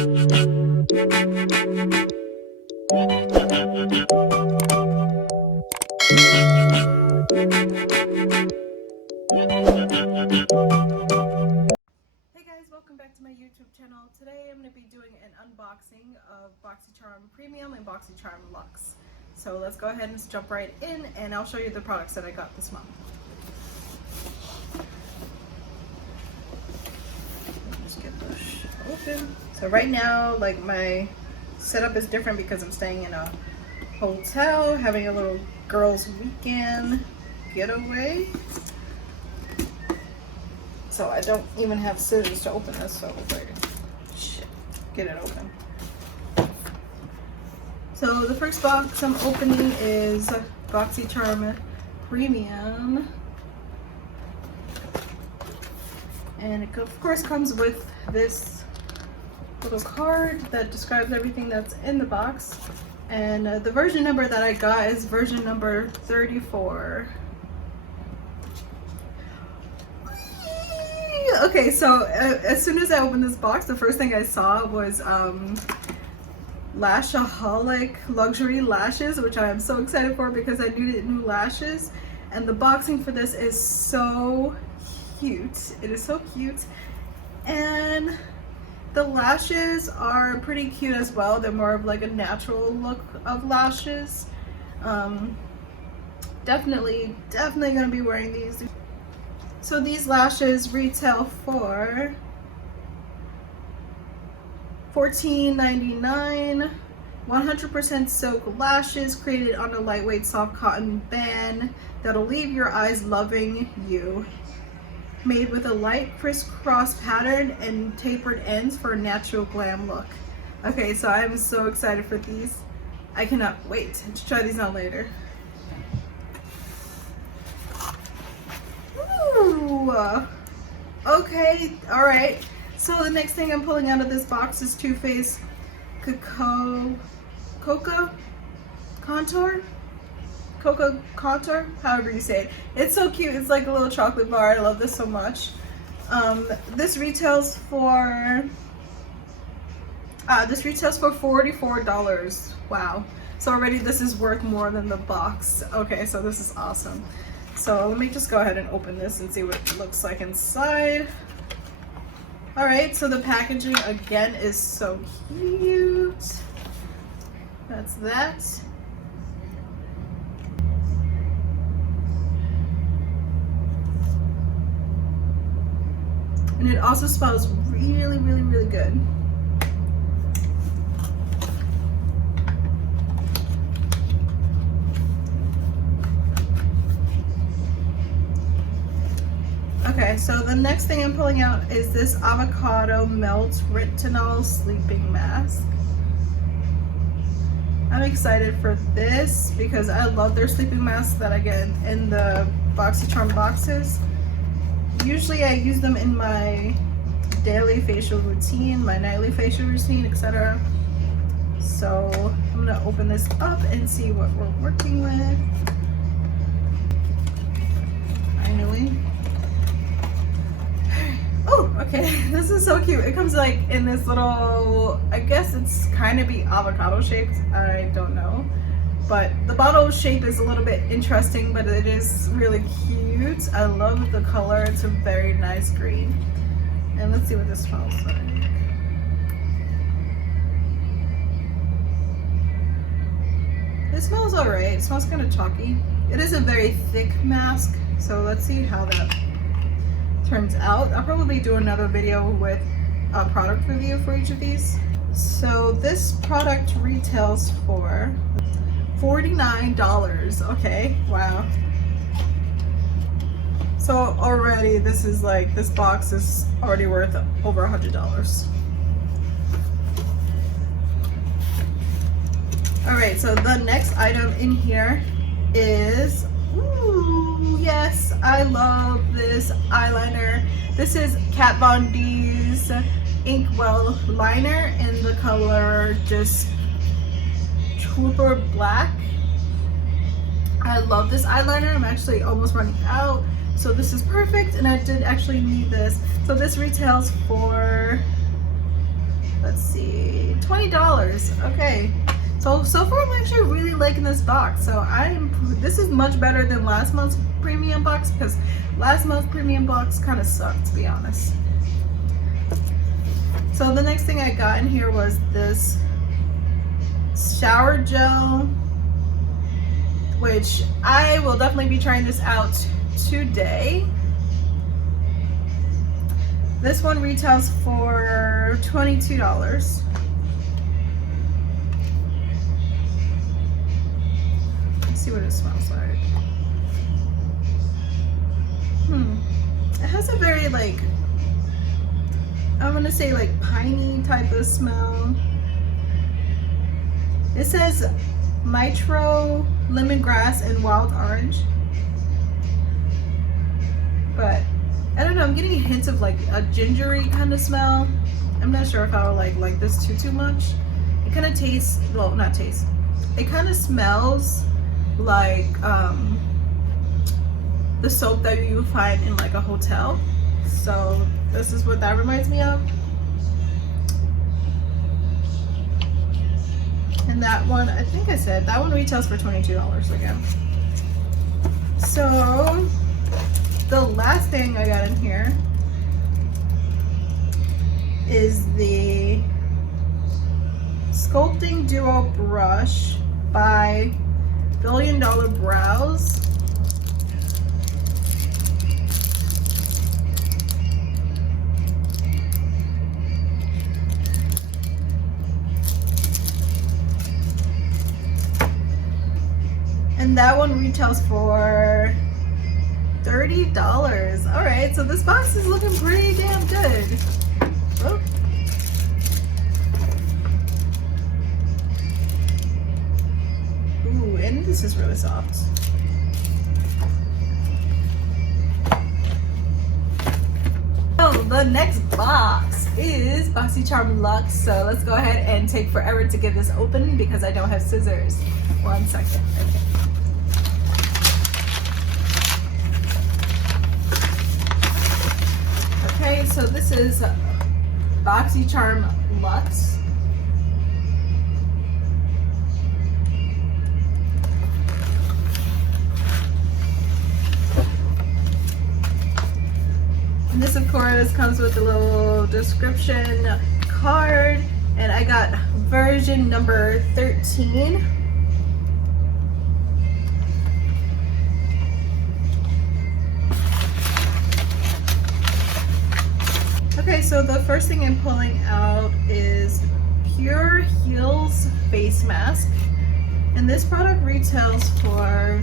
Welcome back to my YouTube channel. Today I'm going to be doing an unboxing of Boxycharm Premium and Boxycharm Lux. So let's go ahead and jump right in and I'll show you the products that I got this month. Let's get this open. So right now, like, my setup is different because I'm staying in a hotel, having a little girls' weekend getaway. So I don't even have scissors to open this, so shit, get it open. So the first box I'm opening is Boxycharm Premium. And it of course comes with this little card that describes everything that's in the box. And the version number that I got is version number 34. Okay, so as soon as I opened this box, the first thing I saw was Lashaholic Luxury Lashes, which I am so excited for because I needed new lashes. And the boxing for this is so cute. It is so cute. And the lashes are pretty cute as well. They're more of like a natural look of lashes. Definitely gonna be wearing these. So these lashes retail for $14.99. 100% silk lashes created on a lightweight soft cotton band that'll leave your eyes loving you. Made with a light crisscross pattern and tapered ends for a natural glam look. Okay, so I'm so excited for these. I cannot wait to try these out later. Okay, alright. So the next thing I'm pulling out of this box is Too Faced Cocoa Contour? Cocoa Contour? However you say it. It's so cute. It's like a little chocolate bar. I love this so much. This retails for $44. Wow. So already this is worth more than the box. Okay, so this is awesome. So let me just go ahead and open this and see what it looks like inside. Alright, so the packaging again is so cute. That's that. And it also smells really good. Okay, so the next thing I'm pulling out is this Avocado Melt Retinol Sleeping Mask. I'm excited for this because I love their sleeping masks that I get in the Boxycharm boxes. Usually I use them in my daily facial routine, my nightly facial routine, etc. So I'm gonna open this up and see what we're working with. Finally. Oh, okay, this is so cute. It comes like in this little, I guess it's kind of be avocado shaped, I don't know. But the bottle shape is a little bit interesting, but it is really cute. I love the color, it's a very nice green. And let's see what this smells like. It smells alright, it smells kind of chalky. It is a very thick mask, so let's see how that turns out. I'll probably do another video with a product review for each of these. So this product retails for $49. Okay, wow. So already this is like, this box is already worth over $100. Alright, so the next item in here is, ooh, yes, I love this eyeliner. This is Kat Von D's Inkwell liner in the color just Trooper Black. I love this eyeliner. I'm actually almost running out, so this is perfect, and I did actually need this. So this retails for let's see, $20. Okay, so far I'm actually really liking this box. So this is much better than last month's premium box, because last month's premium box kind of sucked, to be honest. So the next thing I got in here was this shower gel, which I will definitely be trying this out today. This one retails for $22. Let's see what it smells like. It has a very, like, I'm gonna say like piney type of smell. It says nitro, lemongrass, and wild orange. But I don't know, I'm getting hints of like a gingery kind of smell. I'm not sure if I would like this too much. It kind of tastes, well, not taste. It kind of smells like the soap that you find in like a hotel. So this is what that reminds me of. And that one, I think I said, that one retails for $22 again. So the last thing I got in here is the Sculpting Duo Brush by Billion Dollar Brows. And that one retails for $30. All right, so this box is looking pretty damn good. Oh. Ooh, and this is really soft. So the next box is Boxycharm Lux. So let's go ahead and take forever to get this open because I don't have scissors. 1 second. Okay, so this is Boxycharm Lux. And this, of course, comes with a little description card, and I got version number 13. Okay, so the first thing I'm pulling out is Pure Heals Face Mask. And this product retails for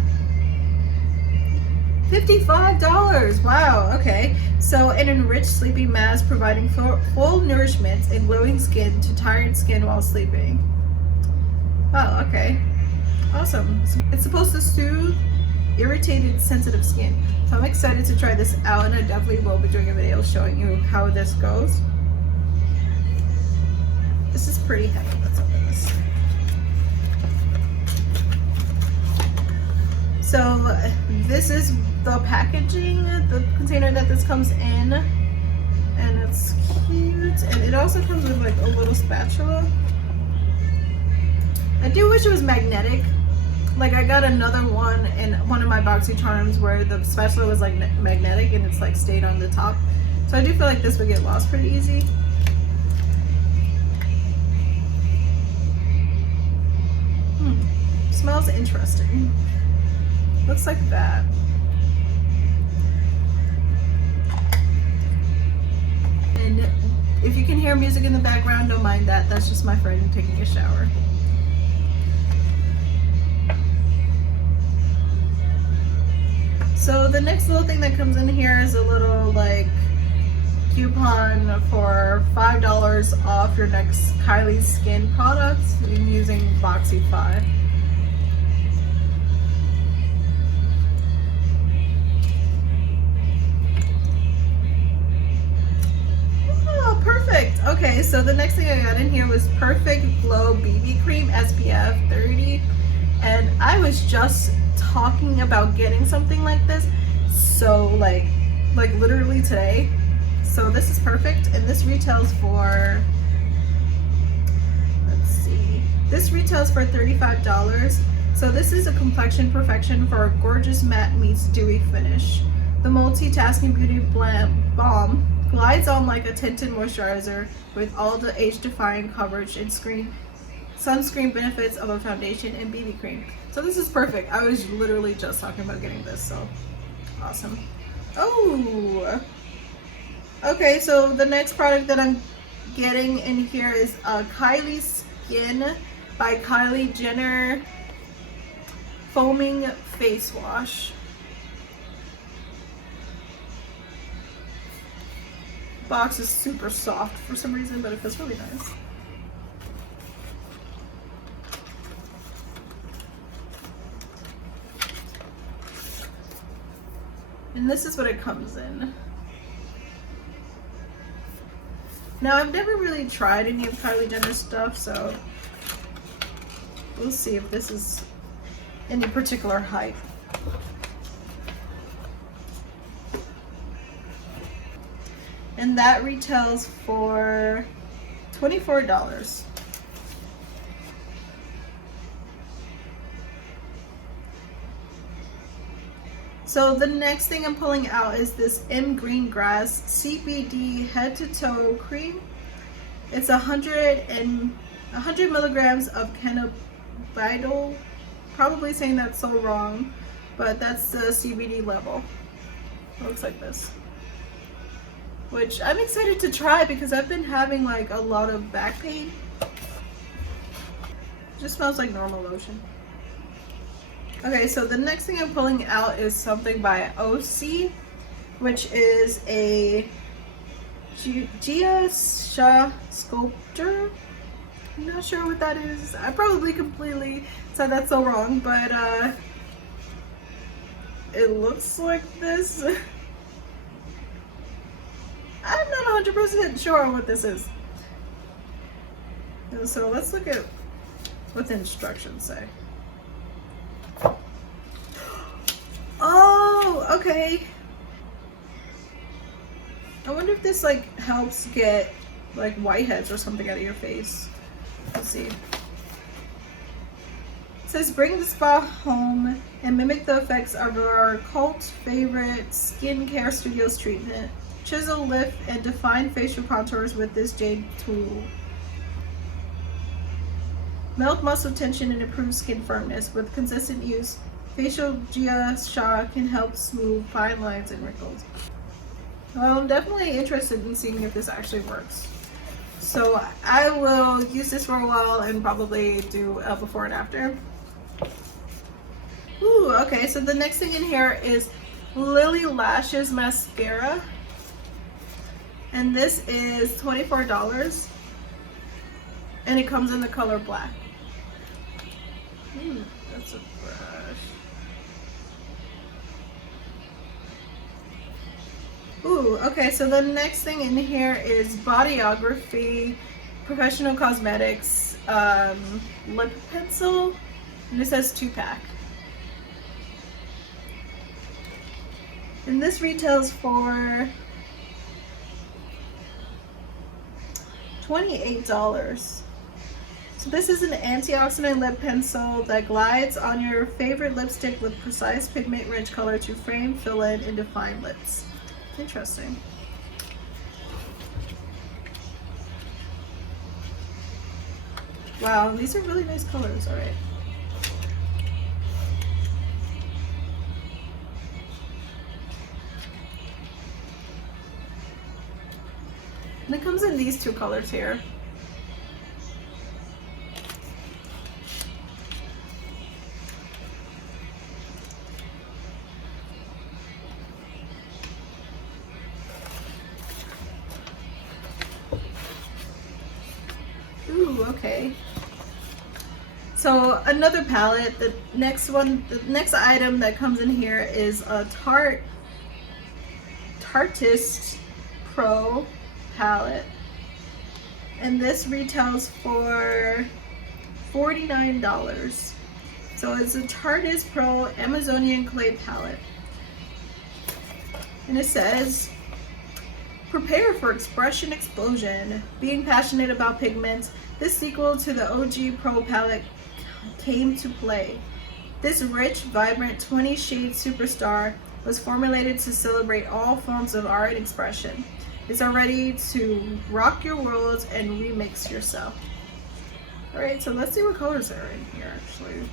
$55. Wow, okay. So an enriched sleeping mask providing full nourishment and glowing skin to tired skin while sleeping. Wow, okay. Awesome. It's supposed to soothe irritated, sensitive skin. So I'm excited to try this out, and I definitely will be doing a video showing you how this goes. This is pretty heavy. Let's open this. So this is the packaging, the container that this comes in, and it's cute. And it also comes with like a little spatula. I do wish it was magnetic. Like I got another one in one of my Boxycharms where the spatula was like magnetic and it's like stayed on the top. So I do feel like this would get lost pretty easy. Smells interesting. Looks like that. And if you can hear music in the background, don't mind that. That's just my friend taking a shower. So the next little thing that comes in here is a little like coupon for $5 off your next Kylie Skin product using Boxy5. Oh, perfect. Okay, so the next thing I got in here was Perfect Glow BB Cream SPF 30, and I was just talking about getting something like this, so like literally today. So this is perfect, and this retails for This retails for $35. So this is a complexion perfection for a gorgeous matte meets dewy finish. The multitasking beauty balm glides on like a tinted moisturizer with all the age-defying coverage and sunscreen benefits of a foundation and BB cream. So this is perfect. I was literally just talking about getting this, so awesome. Oh, okay, so the next product that I'm getting in here is Kylie Skin by Kylie Jenner Foaming Face Wash. Box is super soft for some reason, but it feels really nice. And this is what it comes in. Now, I've never really tried any of Kylie Jenner's stuff, so we'll see if this is any particular hype. And that retails for $24. So the next thing I'm pulling out is this M Green Grass CBD head to toe cream. It's 100 milligrams of cannabidiol. Probably saying that so wrong, but that's the CBD level. It looks like this, which I'm excited to try because I've been having like a lot of back pain. It just smells like normal lotion. Okay, so the next thing I'm pulling out is something by OC, which is a Gia Shah Sculptor. I'm not sure what that is. I probably completely said that so wrong, but it looks like this. I'm not 100% sure what this is. So let's look at what the instructions say. Oh, okay. I wonder if this like helps get like whiteheads or something out of your face. Let's see. It says bring the spa home and mimic the effects of our cult favorite skincare studios treatment. Chisel, lift, and define facial contours with this jade tool. Melt muscle tension and improve skin firmness. With consistent use, facial Gia Shah can help smooth fine lines and wrinkles. Well, I'm definitely interested in seeing if this actually works. So I will use this for a while and probably do a before and after. Ooh, okay, so the next thing in here is Lily Lashes Mascara. And this is $24. And it comes in the color black. Ooh, that's a brush. Ooh, okay, so the next thing in here is Ography Professional Cosmetics lip pencil, and it says 2-pack. And this retails for $28. So this is an antioxidant lip pencil that glides on your favorite lipstick with precise pigment-rich color to frame, fill in, and define lips. Interesting. Wow, these are really nice colors. All right. And it comes in these two colors here. Ooh, okay. So another palette. The next item that comes in here is a Tartist Pro palette, and this retails for $49. So it's a Tartist Pro Amazonian clay palette, and it says prepare for expression explosion. Being passionate about pigments, This sequel to the OG Pro palette came to play. This rich, vibrant 20 shade superstar was formulated to celebrate all forms of art expression. It's ready to rock your world and remix yourself. Alright, so let's see what colors are in here actually.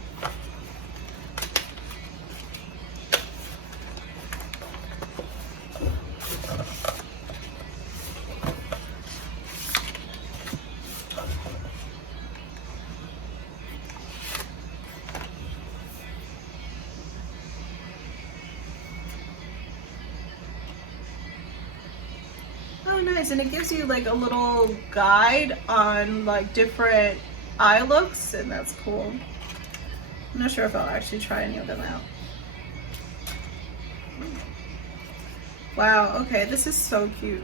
Oh nice, and it gives you like a little guide on like different eye looks, and that's cool. I'm not sure if I'll actually try any of them out. Wow, okay, this is so cute.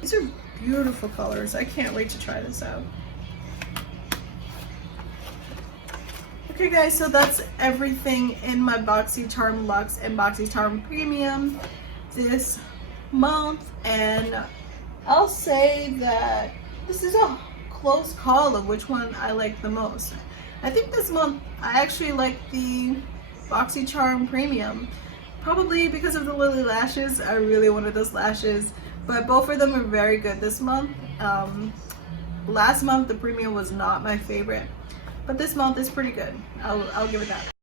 These are beautiful colors. I can't wait to try this out. Okay guys, so that's everything in my Boxycharm Luxe and Boxycharm Premium this month, and I'll say that this is a close call of which one I like the most. I think this month I actually like the Boxycharm Premium, probably because of the Lily lashes. I really wanted those lashes, but both of them are very good this month. Last month the Premium was not my favorite, but this month is pretty good. I'll give it that.